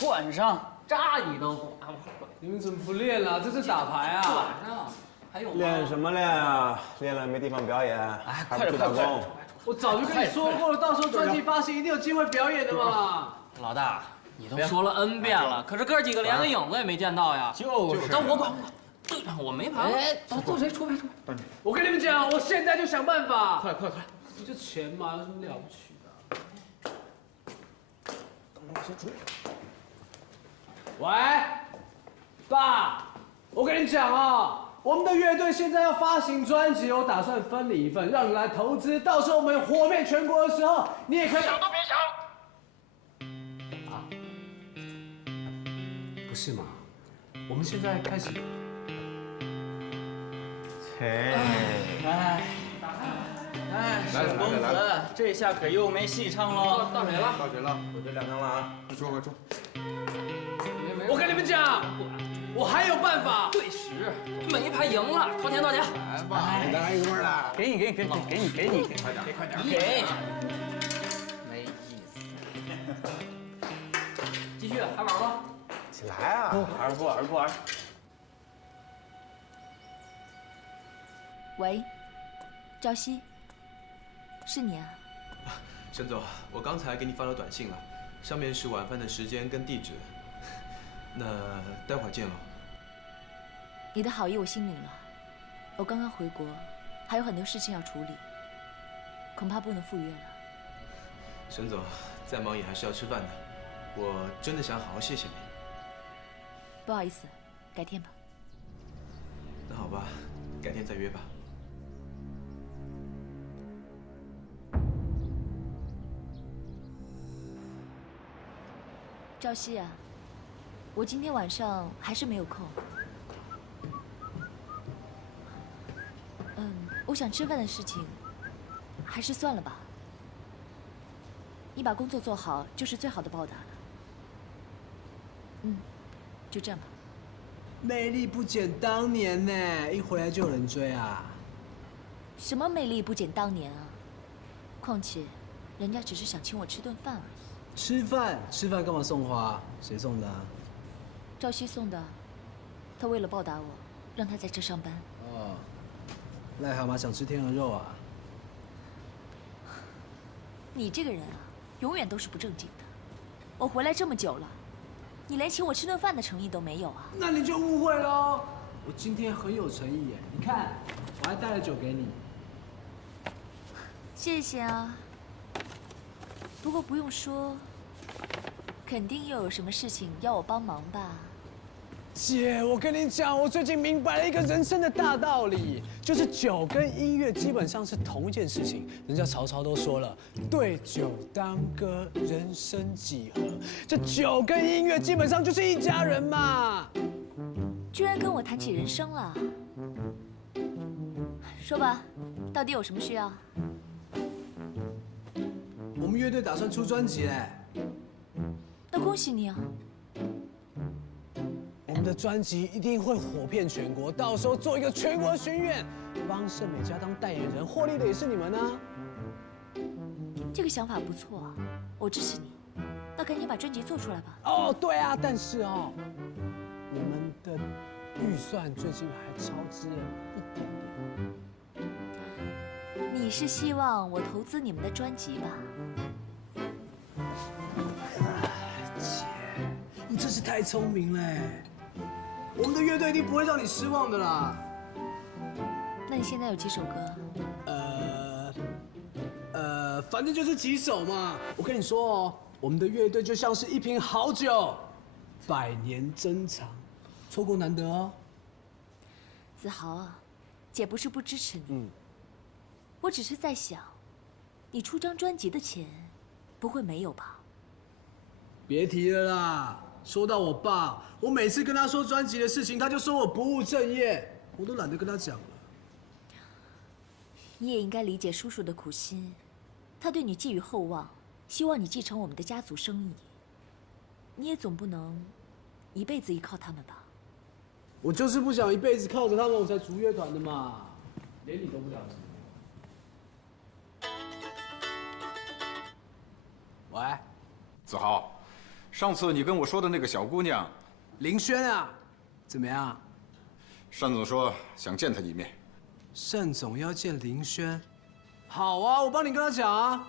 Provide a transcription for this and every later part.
管上，扎你都管。你们怎么不练了？这是打牌啊！管上，还有吗？练什么练啊？练了没地方表演，哎，还快点，快点！不去打工？我早就跟你说过了，到时候专辑发行一定有机会表演的嘛。老大，你都说了 N 遍了，可是哥几个连个影子也没见到呀。就是，但我管。对吧？我没牌。哎，都谁出牌出牌？我跟你们讲，我现在就想办法。快！不就钱嘛，有什么了不起的？先出。喂，爸，我跟你讲啊，我们的乐队现在要发行专辑，我打算分你一份，让你来投资。到时候我们火遍全国的时候，你也可以。想都别想。啊？不是嘛？我们现在开始。切。哎，沈公子，这下可又没戏唱喽。到谁了？到谁了？我这2张了啊！快出！我跟你们讲，我还有办法。对时，每一盘赢了，掏钱。来吧，再来一个了。给你，快点！给。没意思。继续，还玩吗？起来啊！不玩。喂，赵熙，是你啊？沈总，我刚才给你发了短信了，上面是晚饭的时间跟地址。那待会儿见喽。你的好意我心领了，我刚刚回国，还有很多事情要处理，恐怕不能赴约了。沈总，再忙也还是要吃饭的，我真的想好好谢谢你。不好意思，改天吧。那好吧，改天再约吧。赵熙啊，我今天晚上还是没有空。我想吃饭的事情，还是算了吧。你把工作做好，就是最好的报答了。就这样吧。魅力不减当年呢，一回来就有人追啊。什么魅力不减当年啊？况且，人家只是想请我吃顿饭而已。吃饭干嘛送花？谁送的啊？赵熙送的。他为了报答我，让他在这上班。哦，癞蛤蟆想吃天鹅肉啊？你这个人啊，永远都是不正经的。我回来这么久了，你连请我吃顿饭的诚意都没有啊？那你就误会喽。我今天很有诚意耶，你看，我还带了酒给你。谢谢啊。不过不用说，肯定又有什么事情要我帮忙吧？姐，我跟你讲，我最近明白了一个人生的大道理，就是酒跟音乐基本上是同一件事情。人家曹操都说了，对酒当歌，人生几何？这酒跟音乐基本上就是一家人嘛。居然跟我谈起人生了，说吧，到底有什么需要？我们乐队打算出专辑嘞。那恭喜你啊！我们的专辑一定会火遍全国，到时候做一个全国巡演，帮盛美家当代言人，获利的也是你们呢。这个想法不错啊，我支持你。那赶紧把专辑做出来吧。哦，对啊，但是哦，我们的预算最近还超支了一点点。你是希望我投资你们的专辑吧？姐，你真是太聪明嘞！我们的乐队一定不会让你失望的啦。那你现在有几首歌？反正就是几首嘛。我跟你说哦，我们的乐队就像是一瓶好酒，100年珍藏，错过难得哦。子豪啊，姐不是不支持你，我只是在想，你出张专辑的钱，不会没有吧？别提了啦！说到我爸，我每次跟他说专辑的事情，他就说我不务正业，我都懒得跟他讲了。你也应该理解叔叔的苦心，他对你寄予厚望，希望你继承我们的家族生意。你也总不能一辈子依靠他们吧？我就是不想一辈子靠着他们，我才组乐团的嘛，连你都不了解。喂，子豪，上次你跟我说的那个小姑娘，林轩啊，怎么样？单总说想见她一面。单总要见林轩，好啊，我帮你跟他讲啊。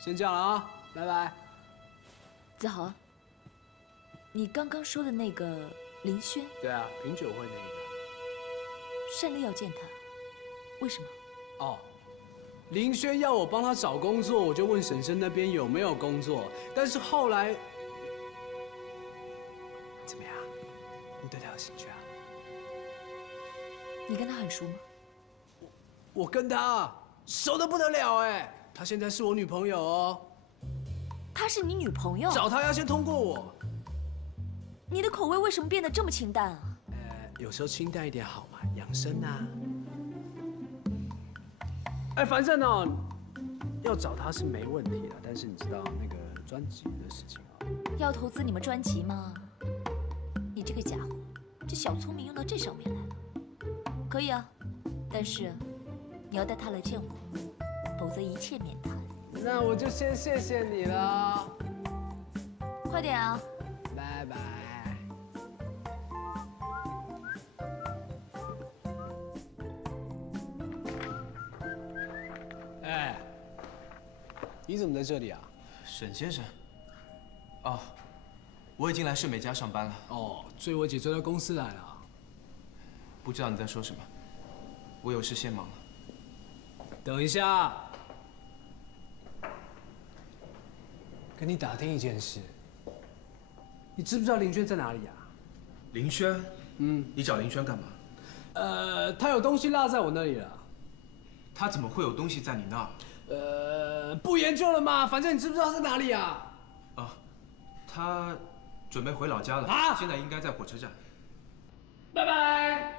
先这样了啊，拜拜。子豪，你刚刚说的那个林轩，对啊，品酒会那个。单丽要见他，为什么？哦，林轩要我帮他找工作，我就问婶婶那边有没有工作，但是后来怎么样？你对他有兴趣啊？你跟他很熟吗？我跟他熟得不得了哎，她现在是我女朋友哦。她是你女朋友？找她要先通过我。你的口味为什么变得这么清淡啊？有时候清淡一点好嘛，养生啊。哎，反正呢，要找他是没问题的，但是你知道那个专辑的事情啊。要投资你们专辑吗？你这个家伙，这小聪明用到这上面来了。可以啊，但是你要带他来见我，否则一切免谈。那我就先谢谢你了。快点啊！拜拜。哎，你怎么在这里啊？沈先生，哦，我已经来盛美家上班了。哦，追我姐追到公司来了。不知道你在说什么，我有事先忙了。等一下，跟你打听一件事，你知不知道林轩在哪里啊？林轩，你找林轩干嘛？他有东西落在我那里了。他怎么会有东西在你那儿？不研究了嘛，反正你知不知道在哪里啊？啊，他准备回老家了，啊，现在应该在火车站。拜拜。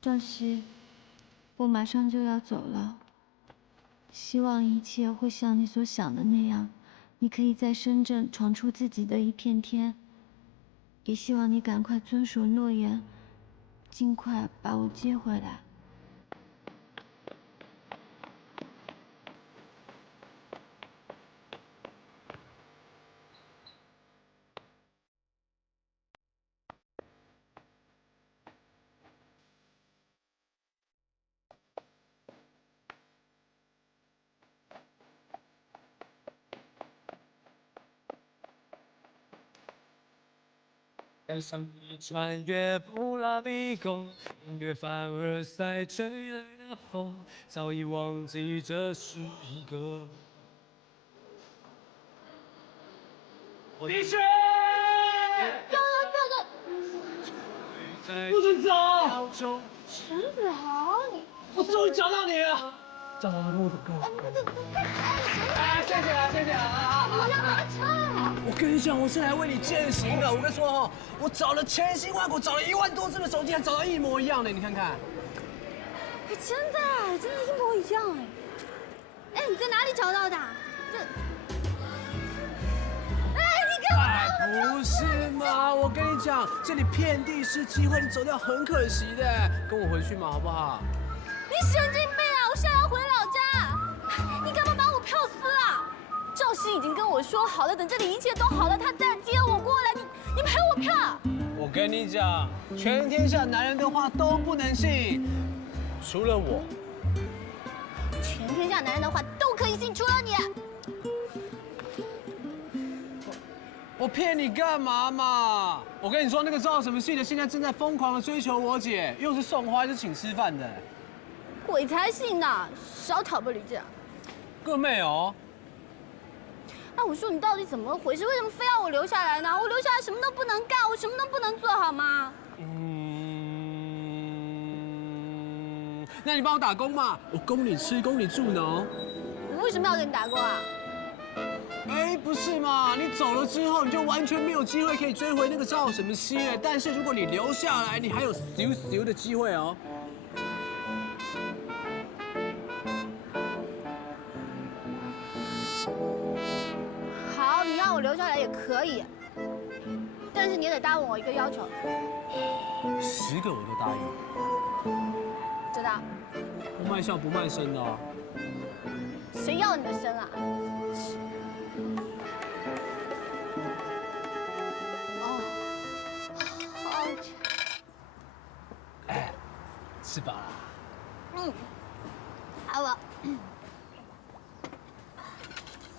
赵熙，我马上就要走了，希望一切会像你所想的那样，你可以在深圳闯出自己的一片天。也希望你赶快遵守诺言，尽快把我接回来。天上一穿越布拉米宫，音乐凡尔赛吹来的风，早已忘记这是一个。李雪，不准走！陈子豪，我终于找到你了。找到了我的歌。哎，谢谢啊，谢谢啊！我让他唱。我跟你讲，我是来为你践行的。我跟你说哈，我找了千辛万苦，找了1万多只的手机，还找到一模一样的，你看看。哎，真的一模一样哎！哎，你在哪里找到的？这……哎，你干嘛？不是嘛？我跟你讲，这里遍地是机会，你走掉很可惜的。跟我回去嘛，好不好？你神经病啊！我现在要回老家，你干嘛把我票撕了？赵熙已经跟我说好了，等这里一切都好了，他再接我过来。你赔我票！我跟你讲，全天下男人的话都不能信，除了我。全天下男人的话都可以信，除了你。我骗你干嘛嘛？我跟你说，那个赵什么系的现在正在疯狂的追求我姐，又是送花又是请吃饭的。鬼才信呢！少挑拨离间。个妹哦。哎，我说你到底怎么回事？为什么非要我留下来呢？我留下来什么都不能干，我什么都不能做，好吗？那你帮我打工嘛，我供你吃，供你住呢。我为什么要给你打工啊？哎，不是嘛？你走了之后，你就完全没有机会可以追回那个赵什么熙了。但是如果你留下来，你还有咻的机会哦。好，你让我留下来也可以，但是你也得答应我一个要求。10个我都答应。真的？不卖笑不卖身的哦。谁要你的身啊？哦，哎，吃饱了？好了。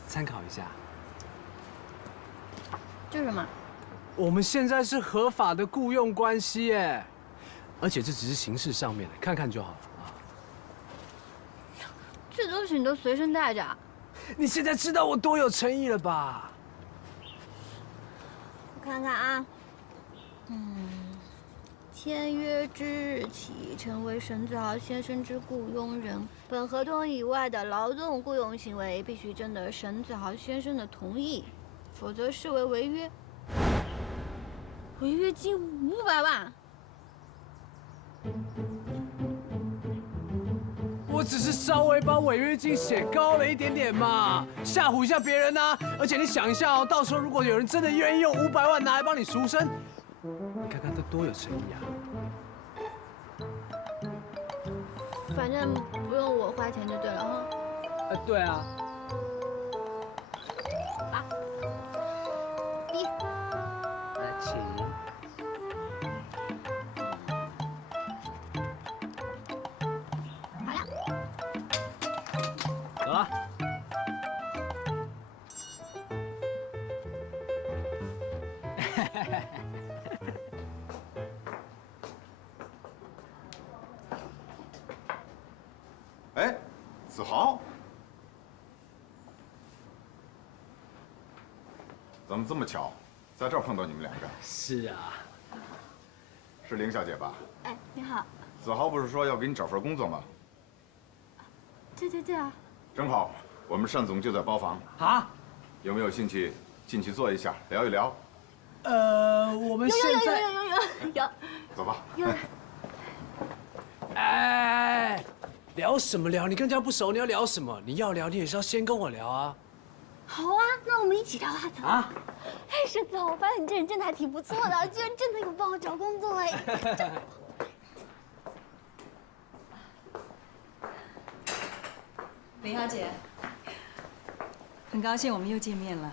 参考一下。这是什么？我们现在是合法的雇佣关系耶，而且这只是形式上面的，看看就好了啊。这东西你都随身带着啊？你现在知道我多有诚意了吧？我看看啊，签约之日起，成为沈子豪先生之雇佣人。本合同以外的劳动雇佣行为，必须征得沈子豪先生的同意，否则视为违约。违约金500万。我只是稍微把违约金写高了一点点嘛，吓唬一下别人呐。而且你想一下哦，到时候如果有人真的愿意用500万拿来帮你赎身，你看看这多有诚意啊！反正不用我花钱就对了哈。对啊。啊。1。来，请。好了。走了。哎，子豪，怎么这么巧，在这儿碰到你们两个？是啊。是林小姐吧？哎，你好。子豪不是说要给你找份工作吗？对啊。正好，我们单总就在包房。啊？有没有兴趣进去坐一下，聊一聊？我们现在有。走吧。有。哎。聊什么聊？你跟人家不熟，你要聊什么？你要聊，你也是要先跟我聊啊。好啊，那我们一起聊啊。啊？哎，沈子豪，我发现你这人真的还挺不错的，居然真的有帮我找工作哎。林小姐，很高兴我们又见面了。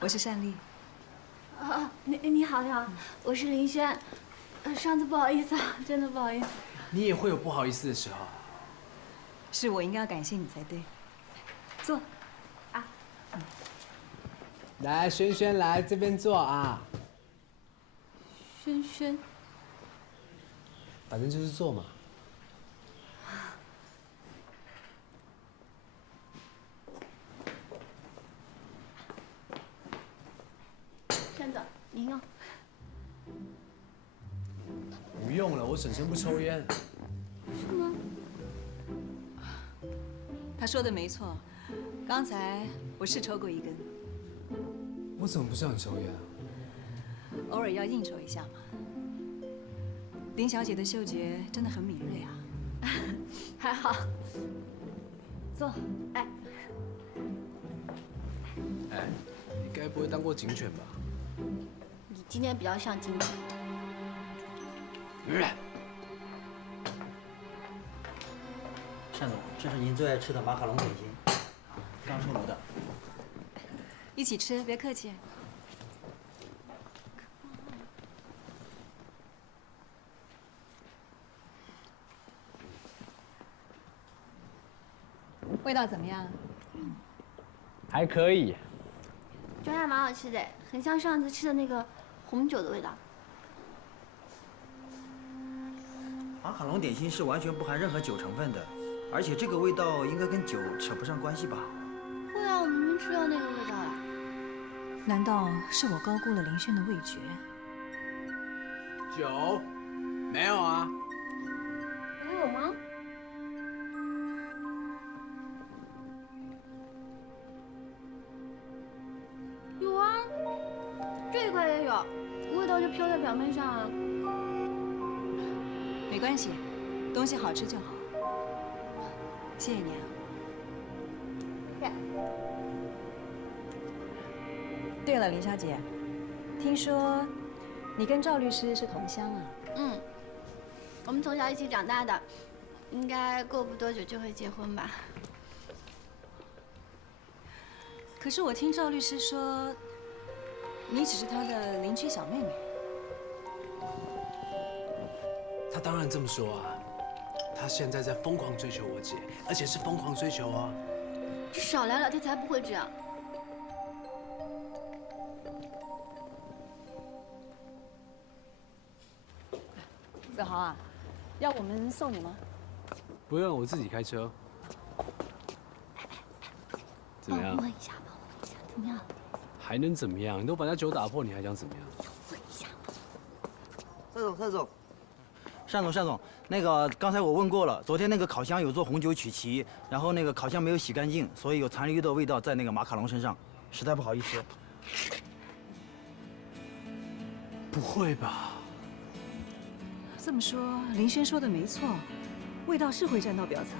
我是单丽。你好，我是林轩。上次不好意思啊，真的不好意思。你也会有不好意思的时候。是我应该要感谢你才对。坐。啊。来，轩轩，来这边坐啊。轩。反正就是坐嘛。单总，您呢？不用了，我婶婶不抽烟。是吗？他说的没错，刚才我是抽过一根。我怎么不知道你抽烟啊？偶尔要应酬一下嘛。林小姐的嗅觉真的很敏锐啊。还好。坐。哎。哎，你该不会当过警犬吧？你今天比较像警犬。单总，这是您最爱吃的马卡龙点心，刚出炉的。一起吃，别客气。味道怎么样？还可以。觉得还蛮好吃的，很像上次吃的那个红酒的味道。马卡龙点心是完全不含任何酒成分的，而且这个味道应该跟酒扯不上关系吧？会啊，我明明吃到那个味道了。难道是我高估了林轩的味觉？酒？没有啊。没有吗？有啊，这一块也有，味道就飘在表面上啊。没关系，东西好吃就好。谢谢你啊。对了，林小姐，听说你跟赵律师是同乡啊？嗯，我们从小一起长大的。应该过不多久就会结婚吧。可是我听赵律师说，你只是他的邻居小妹妹。他当然这么说啊。他现在在疯狂追求我姐，而且是疯狂追求哦。少来了，他才不会这样。子豪啊，要我们送你吗？不用，我自己开车。怎么样？帮我问一下，帮我问一下，怎么样？还能怎么样？你都把人家酒打破，你还想怎么样？问一下嘛。蔡总，单总，那个刚才我问过了，昨天那个烤箱有做红酒曲奇，然后那个烤箱没有洗干净，所以有残留的味道在那个马卡龙身上，实在不好意思。不会吧？这么说，林轩说的没错，味道是会沾到表层。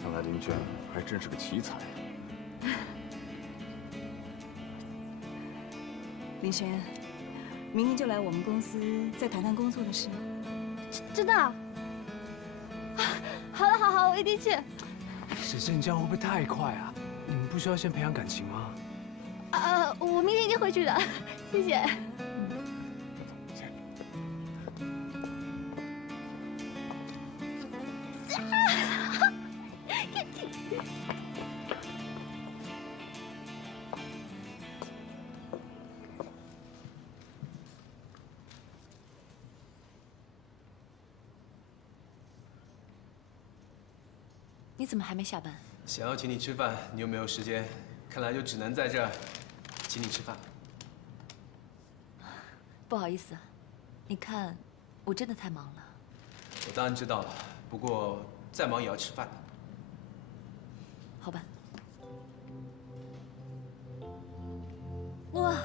看来林轩还真是个奇才。林轩，明天就来我们公司再谈谈工作的事。真的？好了，好，我一定去。时间这样会不会太快啊？你们不需要先培养感情吗？我明天一定会去的，谢谢。你怎么还没下班？想要请你吃饭，你又没有时间，看来就只能在这儿请你吃饭。不好意思，你看，我真的太忙了。我当然知道了，不过再忙也要吃饭的。好吧。哇，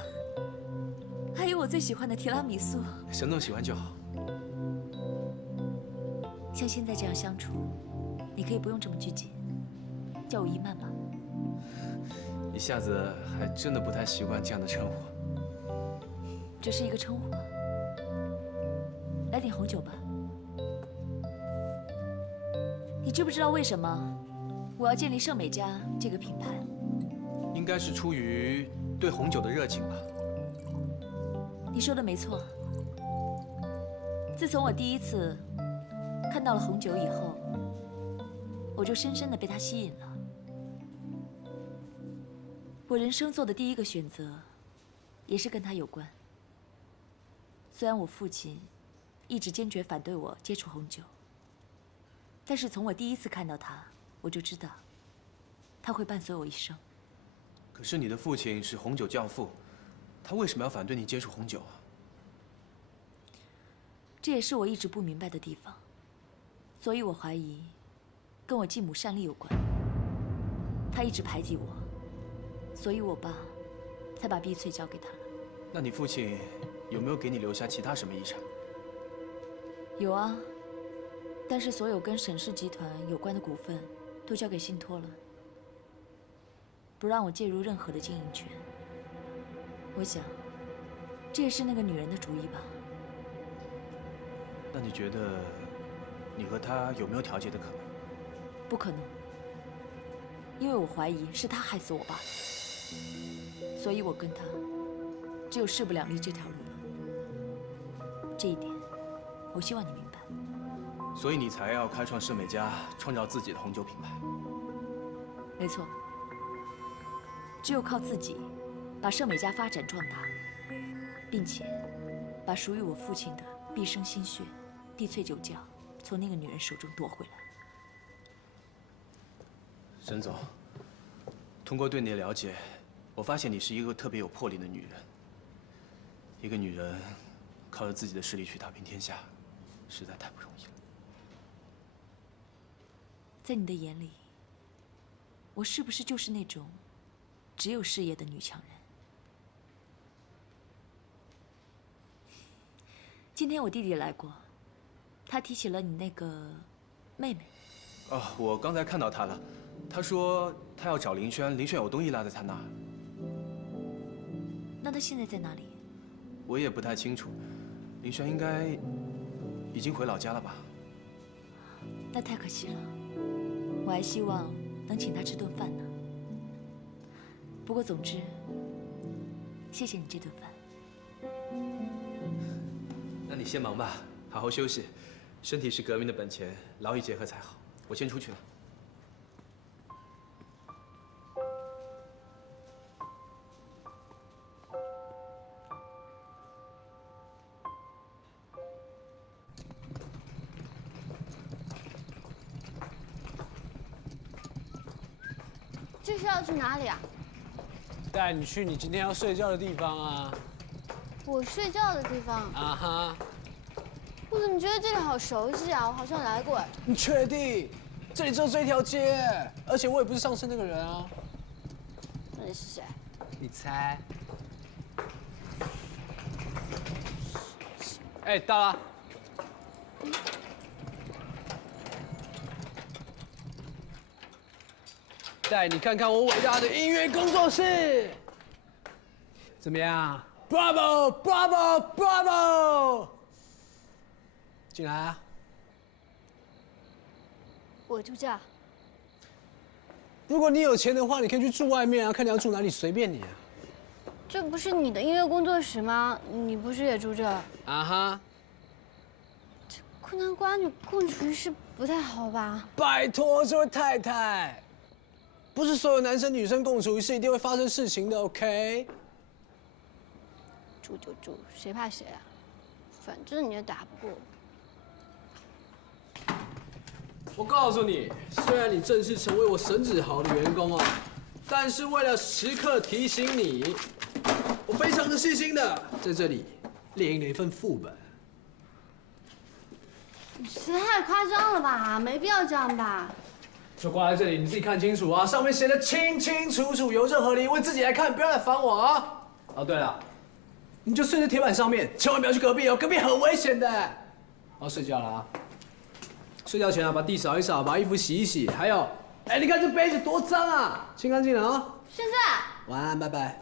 还有我最喜欢的提拉米苏。沈总喜欢就好。像现在这样相处，你可以不用这么拘谨，叫我一曼吧。一下子还真的不太习惯这样的称呼。这是一个称呼。来点红酒吧。你知不知道为什么我要建立盛美家这个品牌？应该是出于对红酒的热情吧。你说的没错。自从我第一次看到了红酒以后，我就深深的被它吸引了。我人生做的第一个选择，也是跟它有关。虽然我父亲一直坚决反对我接触红酒，但是从我第一次看到它，我就知道，它会伴随我一生。可是你的父亲是红酒教父，他为什么要反对你接触红酒啊？这也是我一直不明白的地方，所以我怀疑跟我继母单丽有关。她一直排挤我，所以我爸才把碧翠交给她了。那你父亲有没有给你留下其他什么遗产？有啊，但是所有跟沈氏集团有关的股份都交给信托了，不让我介入任何的经营权。我想，这也是那个女人的主意吧。那你觉得，你和他有没有调解的可能？不可能，因为我怀疑是他害死我爸的，所以我跟他只有势不两立这条路了。这一点，我希望你明白。所以你才要开创盛美家，创造自己的红酒品牌。没错，只有靠自己把盛美家发展壮大，并且把属于我父亲的毕生心血碧翠酒窖从那个女人手中夺回来。沈总，通过对你的了解，我发现你是一个特别有魄力的女人。一个女人靠着自己的实力去打拼天下，实在太不容易了。在你的眼里，我是不是就是那种只有事业的女强人？今天我弟弟来过，他提起了你那个妹妹。哦，我刚才看到他了，他说他要找林轩，林轩有东西落在他那儿。那他现在在哪里？我也不太清楚，林轩应该已经回老家了吧？那太可惜了，我还希望能请他吃顿饭呢。不过总之，谢谢你这顿饭。那你先忙吧，好好休息，身体是革命的本钱，劳逸结合才好。我先出去了。 这是要去哪里啊？带你去你今天要睡觉的地方啊！我睡觉的地方？啊哈！我怎么觉得这里好熟悉啊？我好像来过。你确定？这里只有这一条街，而且我也不是上次那个人啊。那你是谁？你猜？哎，到了。 带你看看我伟大的音乐工作室，怎么样 ？Bravo Bravo Bravo！ 进来啊！我住这。如果你有钱的话，你可以去住外面啊，看你要住哪里随便你啊。这不是你的音乐工作室吗？你不是也住这？啊哈。这困难瓜女共处一室不太好吧？拜托，这位太太。 不是所有男生女生共处一室一定会发生事情的 ，OK？ 住就住，谁怕谁啊？反正你也打不过我。我告诉你，虽然你正式成为我沈子豪的员工啊，但是为了时刻提醒你，我非常的细心的在这里列印了一份副本。你这太夸张了吧？没必要这样吧？ 就挂在这里，你自己看清楚啊！上面写的清清楚楚，有任何你问自己来看，不要来烦我啊！哦，对了，你就睡在铁板上面，千万不要去隔壁哦，隔壁很危险的。我要睡觉了啊！睡觉前啊，把地扫一扫，把衣服洗一洗，还有，哎，你看这杯子多脏啊，清干净了啊！现在。晚安，拜拜。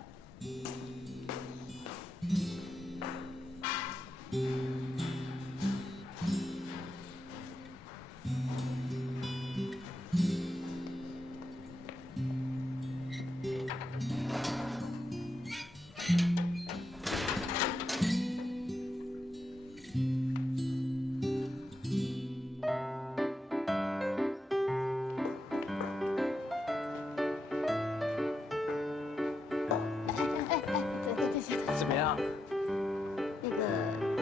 怎么样？那个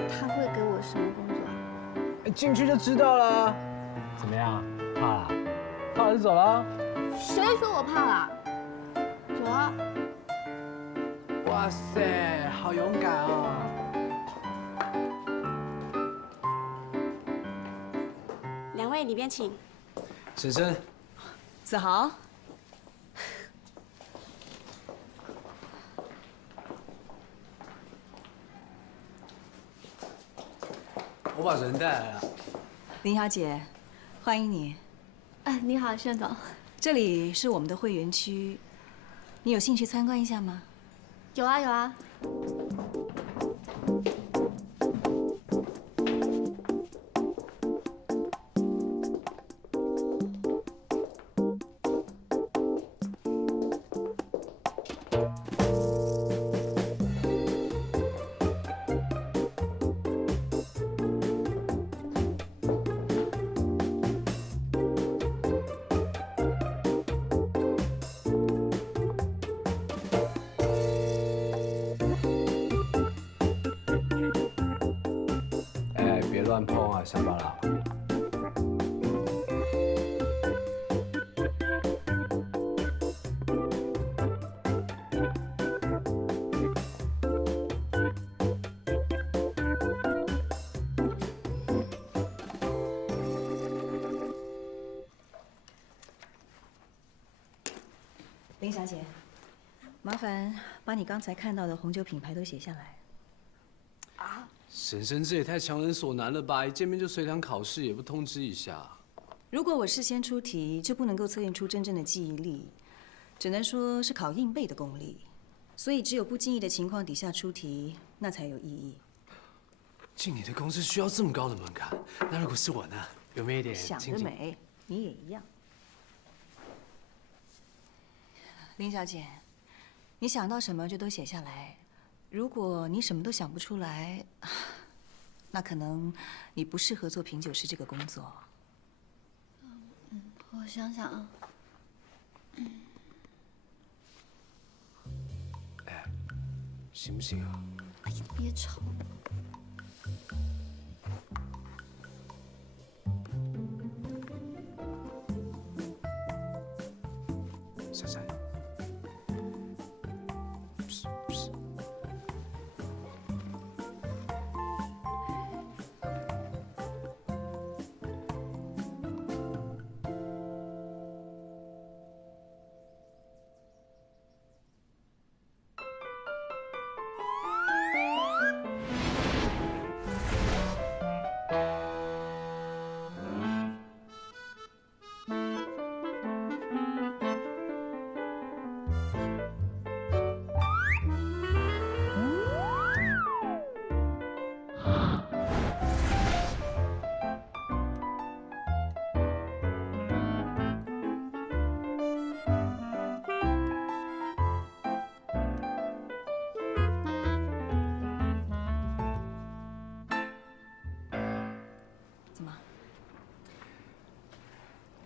他会给我什么工作？进去就知道了。怎么样？怕了？怕了就走了。谁说我怕了？走啊！哇塞，好勇敢啊！两位里边请。婶婶，子豪。 我把人带来了。林小姐，欢迎你。哎，你好，盛总。这里是我们的会员区，你有兴趣参观一下吗？有啊，有啊。乱碰啊，乡巴佬！林小姐，麻烦把你刚才看到的红酒品牌都写下来。 婶婶，这也太强人所难了吧！一见面就随堂考试，也不通知一下。如果我事先出题，就不能够测验出真正的记忆力，只能说是考硬背的功力。所以只有不经意的情况底下出题，那才有意义。进你的公司需要这么高的门槛？那如果是我呢？有没有一点想亲近？得美，你也一样。林小姐，你想到什么就都写下来。如果你什么都想不出来，那可能你不适合做品酒师这个工作。我想想啊。哎，行不行啊？哎呀，别吵。珊珊，不是。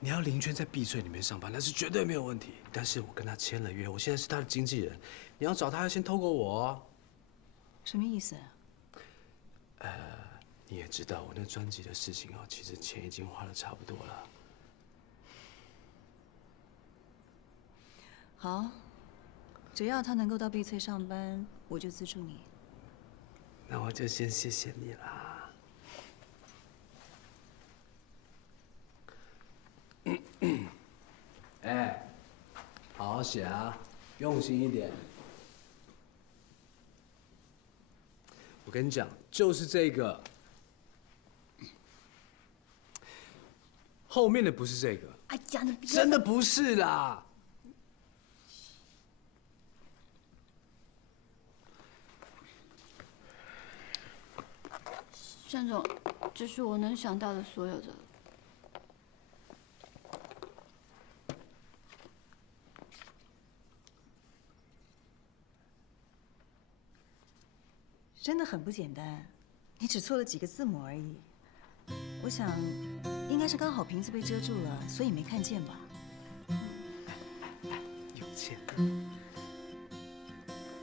你要林娟在碧翠里面上班，那是绝对没有问题。但是我跟他签了约，我现在是他的经纪人，你要找他要先透过我哦。什么意思？你也知道我那专辑的事情哦，其实钱已经花得差不多了。好，只要他能够到碧翠上班，我就资助你。那我就先谢谢你啦。哎，好好写啊，用心一点。我跟你讲，就是这个，后面的不是这个。哎呀，你别真的不是啦。单总，这是我能想到的所有的。真的很不简单，你只错了几个字母而已。我想，应该是刚好瓶子被遮住了，所以没看见吧。有钱。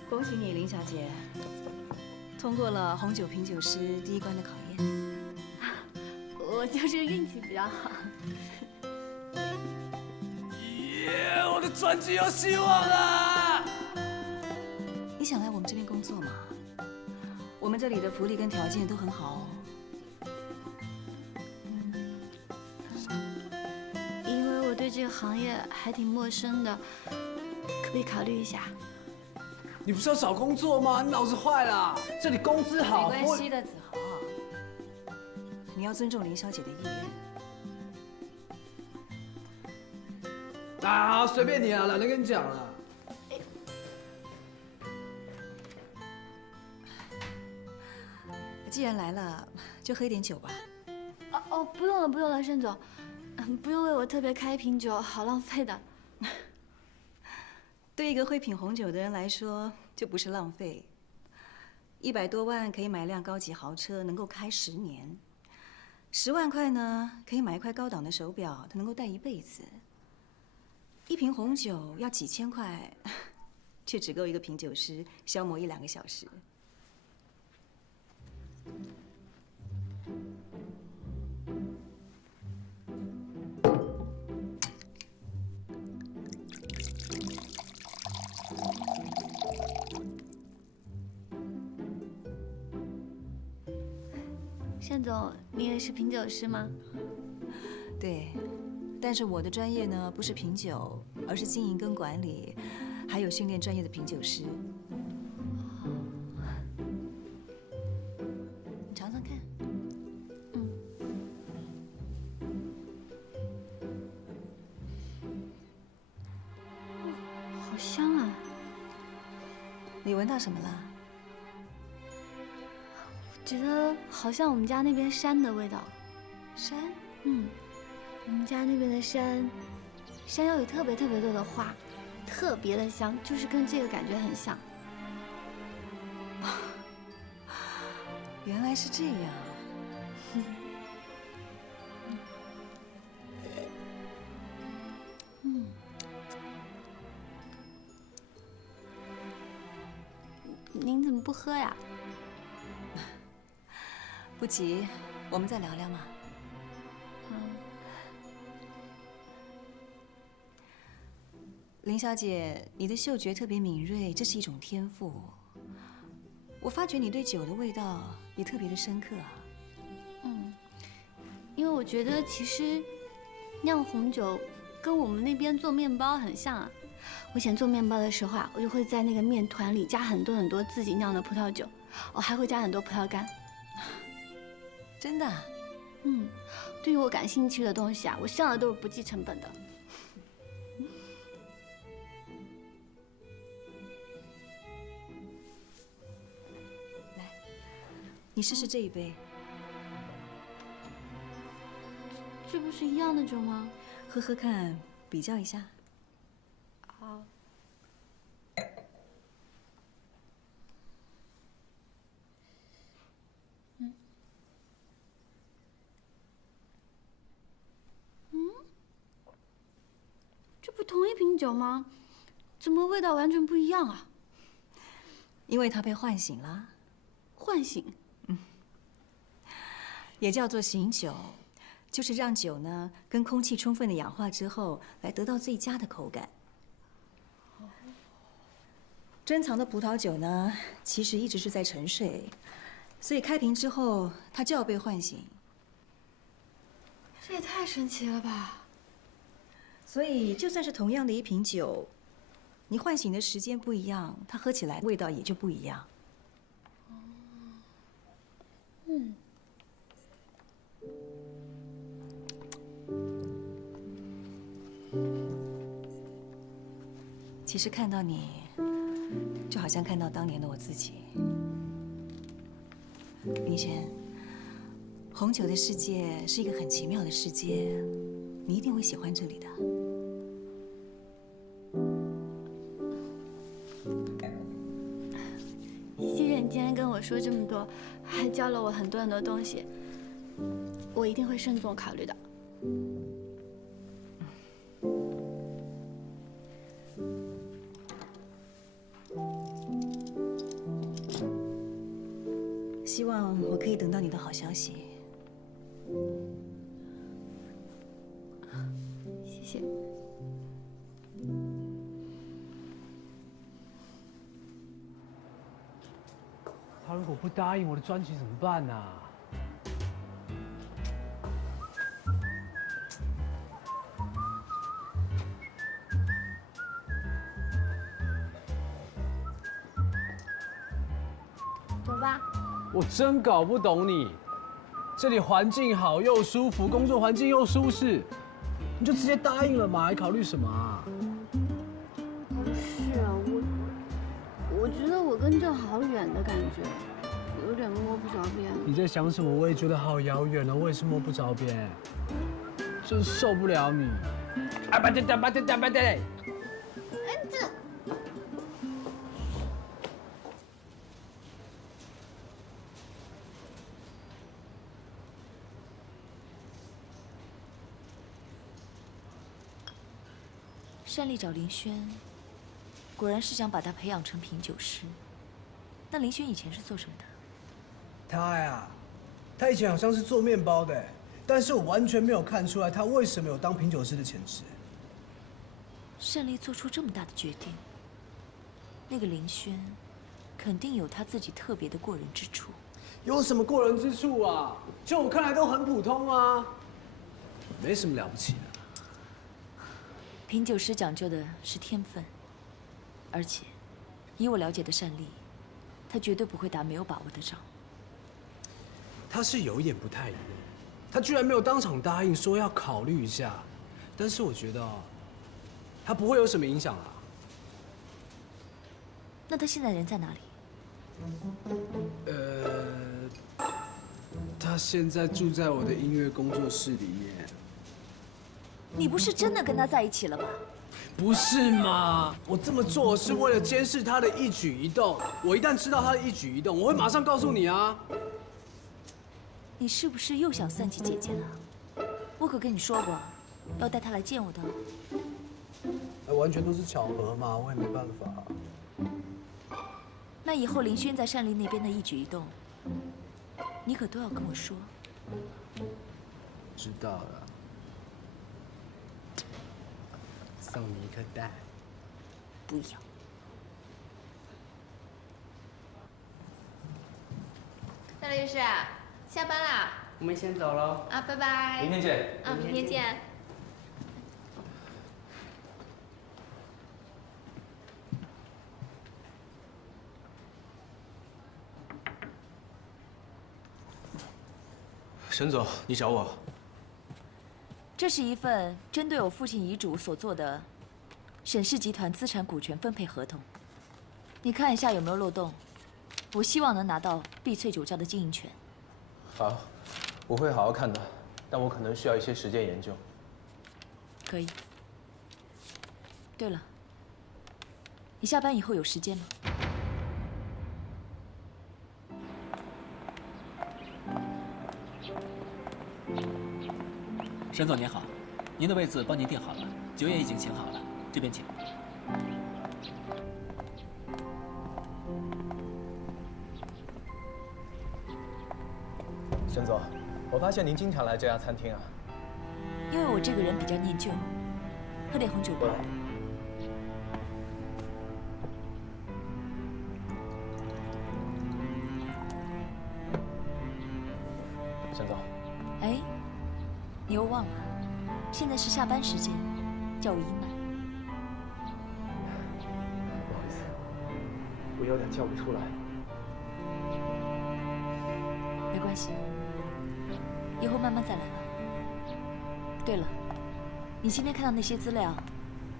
恭喜你，林小姐，通过了红酒品酒师第一关的考验。我就是运气比较好。耶！我的专辑有希望了。你想来我们这边工作吗？我们这里的福利跟条件都很好哦。因为我对这个行业还挺陌生的，可不可以考虑一下？你不是要找工作吗？你脑子坏了？这里工资好。没关系的，子豪。你要尊重林小姐的意愿。啊，随便你啊，懒得跟你讲了。既然来了，就喝一点酒吧。哦，不用了，不用了，单总，不用为我特别开一瓶酒，好浪费的。对一个会品红酒的人来说，就不是浪费。100多万可以买辆高级豪车，能够开10年；10万块呢，可以买一块高档的手表，它能够戴一辈子。一瓶红酒要几千块，却只够一个品酒师消磨1、2个小时。单总，你也是品酒师吗？对，但是我的专业呢，不是品酒，而是经营跟管理，还有训练专业的品酒师。你尝尝看。好香啊！你闻到什么了？觉得好像我们家那边山的味道。山？我们家那边的山腰有特别多的花，特别的香，就是跟这个感觉很像。原来是这样。您怎么不喝呀？不急，我们再聊聊嘛。林小姐，你的嗅觉特别敏锐，这是一种天赋。我发觉你对酒的味道也特别的深刻啊。因为我觉得其实酿红酒跟我们那边做面包很像啊。我以前做面包的时候啊，我就会在那个面团里加很多自己酿的葡萄酒，我还会加很多葡萄干。真的啊？对于我感兴趣的东西啊，我上的都是不计成本的。来，你试试这一杯。这不是一样的酒吗？喝喝看，比较一下。好。这不同一瓶酒吗？怎么味道完全不一样啊？因为它被唤醒了。唤醒？也叫做醒酒。就是让酒呢跟空气充分的氧化之后，来得到最佳的口感。珍藏的葡萄酒呢，其实一直是在沉睡，所以开瓶之后它就要被唤醒。这也太神奇了吧！所以就算是同样的一瓶酒，你唤醒的时间不一样，它喝起来味道也就不一样。其实看到你，就好像看到当年的我自己。林轩，红酒的世界是一个很奇妙的世界，你一定会喜欢这里的。谢谢你今天跟我说这么多，还教了我很多东西，我一定会慎重考虑的。希望我可以等到你的好消息。谢谢。他如果不答应我的专辑怎么办呢？走吧。我真搞不懂你，这里环境好又舒服，工作环境又舒适，你就直接答应了嘛，还考虑什么啊？不是啊，我觉得我跟这好远的感觉，有点摸不着边。你在想什么？我也觉得好遥远了，我也是摸不着边，真受不了你。啊，不对。这。单丽找林轩，果然是想把他培养成品酒师。那林轩以前是做什么的？他以前好像是做面包的，但是我完全没有看出来他为什么有当品酒师的潜质。单丽做出这么大的决定，那个林轩肯定有他自己特别的过人之处。有什么过人之处啊？就我看来都很普通啊，没什么了不起的。品酒师讲究的是天分，而且，以我了解的单丽，他绝对不会打没有把握的仗。他是有一点不太一样，他居然没有当场答应说要考虑一下，但是我觉得，他不会有什么影响啊。那他现在人在哪里？他现在住在我的音乐工作室里面。你不是真的跟他在一起了吧？不是嘛？我这么做是为了监视他的一举一动。我一旦知道他的一举一动，我会马上告诉你啊。你是不是又想算计姐姐了？我可跟你说过，要带她来见我的。完全都是巧合嘛，我也没办法。那以后林轩在单立那边的一举一动，你可都要跟我说。知道了。送你一颗蛋。不要。大律师，下班啦？我们先走喽。啊，拜拜。明天见。啊，明天见。沈总，你找我？这是一份针对我父亲遗嘱所做的沈氏集团资产股权分配合同，你看一下有没有漏洞。我希望能拿到碧翠酒窖的经营权。好，我会好好看的，但我可能需要一些时间研究。可以。对了，你下班以后有时间吗？沈总您好，您的位子帮您订好了，酒也已经请好了，这边请。沈总，我发现您经常来这家餐厅啊。因为我这个人比较念旧，喝点红酒吧。沈总。哎，你又忘了，现在是下班时间，叫我伊曼。不好意思，我有点叫不出来。没关系，以后慢慢再来吧。对了，你今天看到那些资料，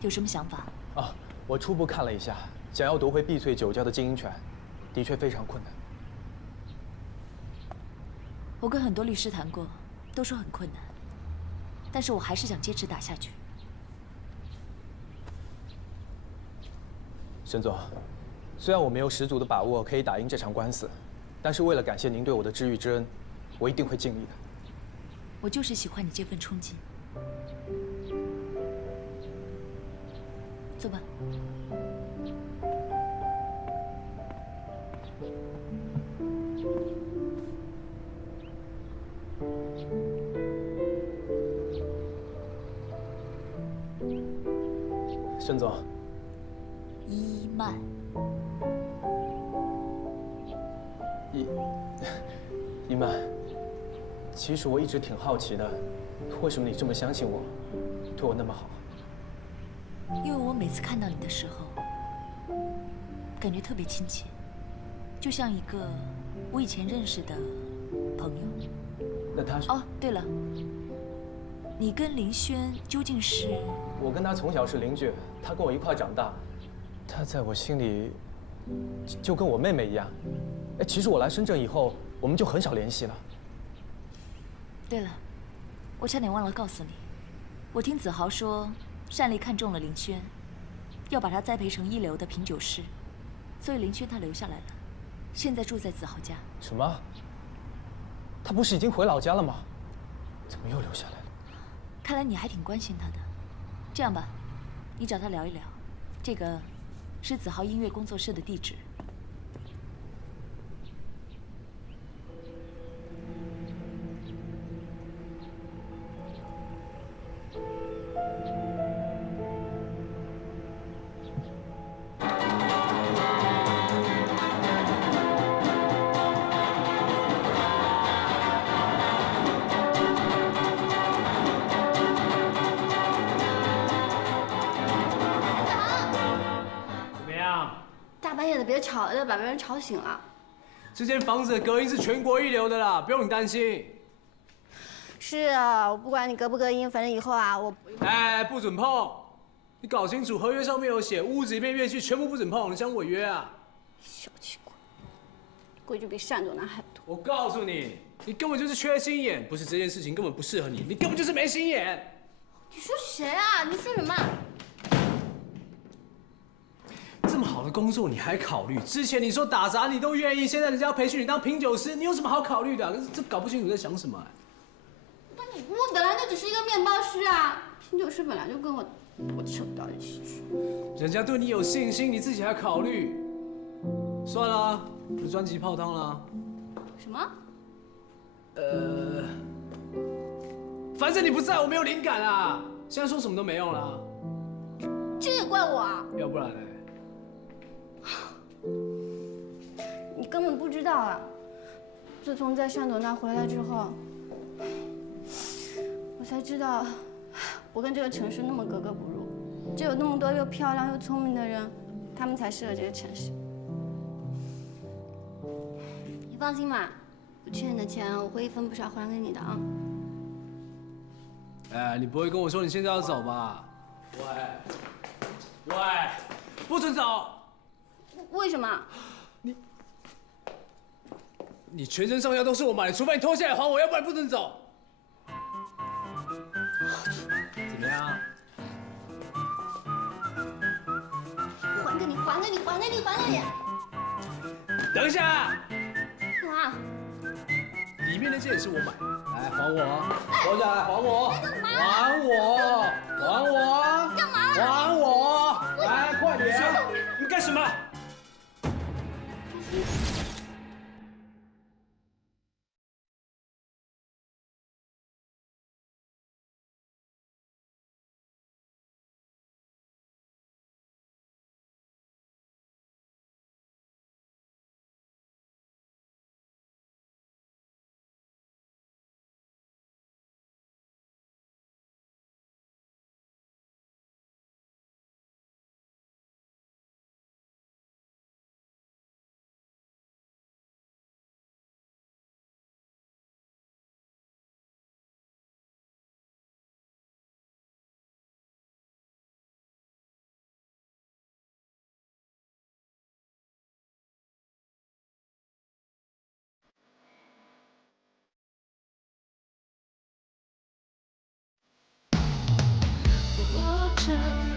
有什么想法？啊，我初步看了一下，想要夺回碧翠酒窖的经营权，的确非常困难。我跟很多律师谈过，都说很困难，但是我还是想坚持打下去。沈总，虽然我没有十足的把握可以打赢这场官司，但是为了感谢您对我的知遇之恩，我一定会尽力的。我就是喜欢你这份冲劲。坐吧。沈总。伊曼。伊曼，其实我一直挺好奇的，为什么你这么相信我，对我那么好？因为我每次看到你的时候，感觉特别亲切，就像一个我以前认识的朋友。那他是？哦，对了，你跟林轩究竟是？我跟他从小是邻居，他跟我一块长大，他在我心里就跟我妹妹一样。哎，其实我来深圳以后，我们就很少联系了。对了，我差点忘了告诉你，我听子豪说，单立看中了林轩，要把他栽培成一流的品酒师，所以林轩他留下来了，现在住在子豪家。什么？他不是已经回老家了吗？怎么又留下来了？看来你还挺关心他的。这样吧，你找他聊一聊，这个是子豪音乐工作室的地址。别吵了，把别人吵醒了。这间房子的隔音是全国一流的啦，不用你担心。是啊，我不管你隔不隔音，反正以后啊，我哎，不准碰！你搞清楚，合约上面有写，屋子里面乐器全部不准碰，你想违约啊？小气鬼，规矩比单总难很多。我告诉你，你根本就是缺心眼，不是这件事情根本不适合你，你根本就是没心眼。你说谁啊？你说什么？这么好的工作你还考虑？之前你说打杂你都愿意，现在人家要培训你当品酒师，你有什么好考虑的？这搞不清楚你在想什么。我本来就只是一个面包师啊，品酒师本来就跟我扯不到一起去。人家对你有信心，你自己还考虑？算了，你的专辑泡汤了。什么？反正你不在，我没有灵感啊！现在说什么都没用了。这也怪我啊！要不然呢？你根本不知道啊！自从在单朵那回来之后，我才知道，我跟这个城市那么格格不入。只有那么多又漂亮又聪明的人，他们才适合这个城市。你放心嘛，我欠你的钱我会一分不少还给你的啊。哎，你不会跟我说你现在要走吧？喂，不准走！为什么？你全身上下都是我买的，除非你脱下来还我，要不然不准走。怎么样？还给你，还给你，还给你，还给你！等一下，干嘛？里面那件也是我买的，来还我，脱下来还我，还我，还我，干嘛？还我！来，快点！你干什么？活着。